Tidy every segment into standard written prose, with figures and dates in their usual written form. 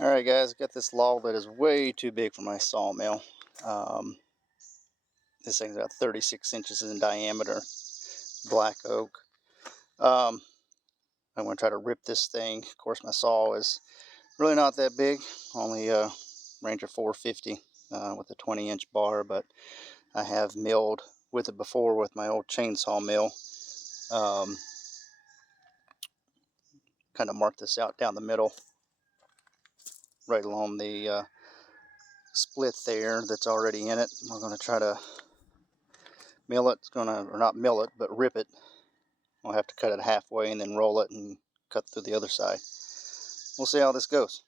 Alright guys, I got this log that is way too big for my sawmill. Um, this thing's about 36 inches in diameter, black oak. I'm going to try to rip this thing. Of course my saw is really not that big, only Ranger 450 with a 20-inch bar, but I have milled with it before with my old chainsaw mill. Kind of mark this out down the middle, right along the split there that's already in it. I'm going to try to mill it. It's gonna, or not mill it, but rip it. I'll have to cut it halfway and then roll it and cut through the other side. We'll see how this goes.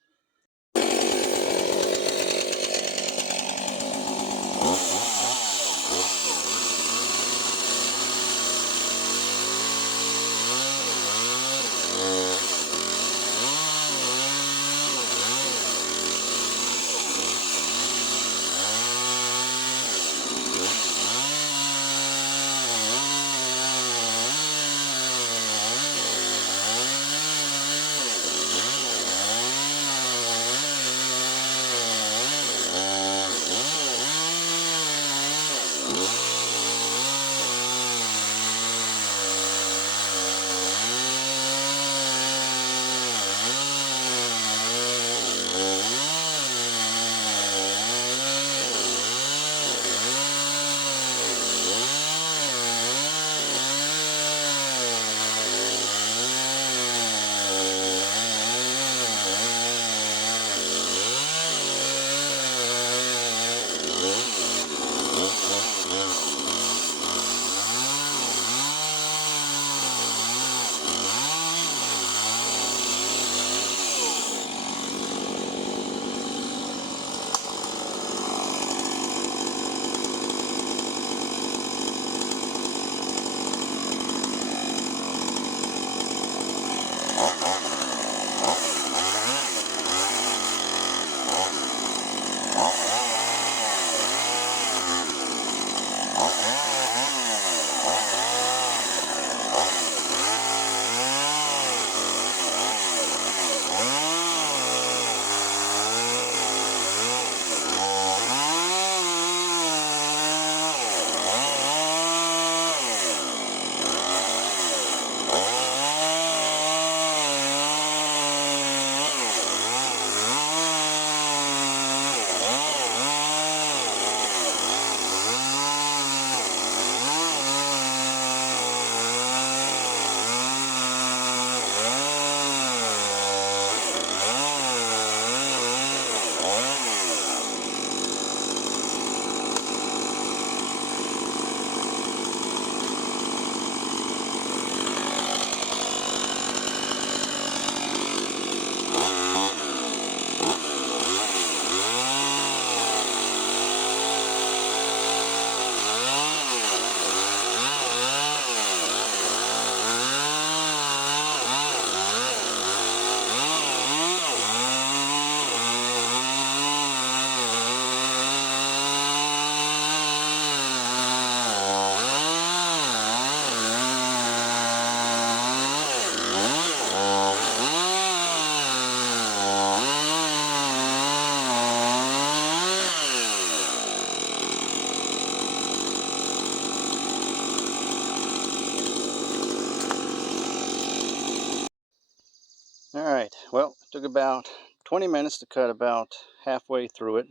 Alright, well, it took about 20 minutes to cut about halfway through it.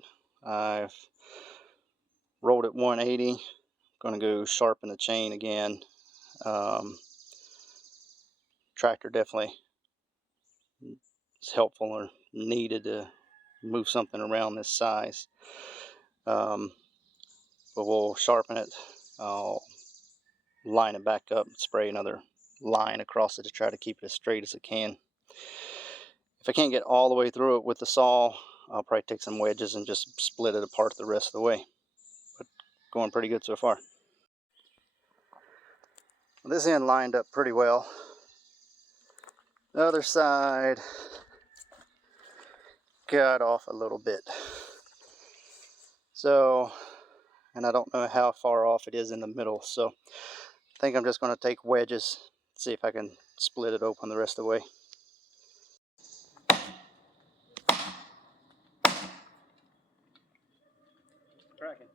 I've rolled it 180. Going to go sharpen the chain again. Tractor definitely is helpful or needed to move something around this size. But we'll sharpen it. I'll line it back up, spray another line across it to try to keep it as straight as it can. If I can't get all the way through it with the saw, I'll probably take some wedges and just split it apart the rest of the way. But going pretty good so far. This end lined up pretty well. The other side got off a little bit. So, and I don't know how far off it is in the middle, so I think I'm just going to take wedges, see if I can split it open the rest of the way. cracking.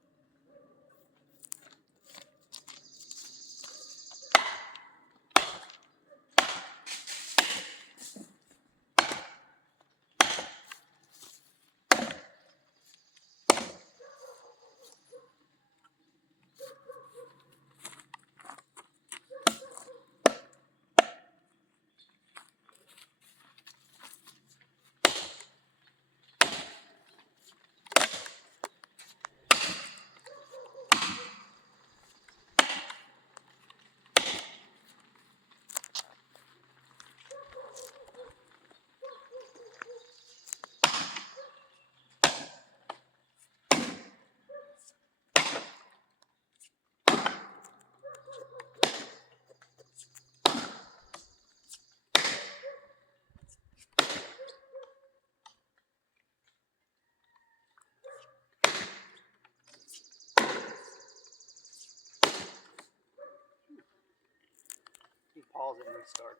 Pause it and restart.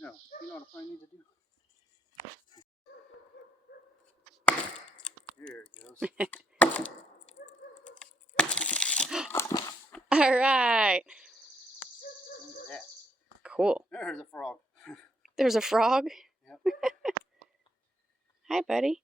No, you know what I probably need to do? There it goes. All right. Look at that. Cool. There's a frog. There's a frog? Yep. Hi, buddy.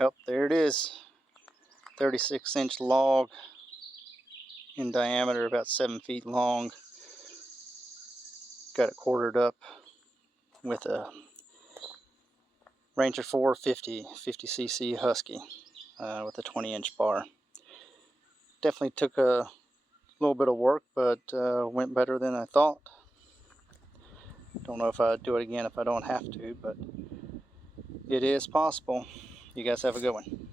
Well, there it is. 36-inch log in diameter, about 7 feet long. Got it quartered up with a Ranger 450 50cc husky with a 20-inch bar. Definitely took a little bit of work, but went better than I thought. Don't know if I'd do it again if I don't have to, but it is possible. You guys have a good one.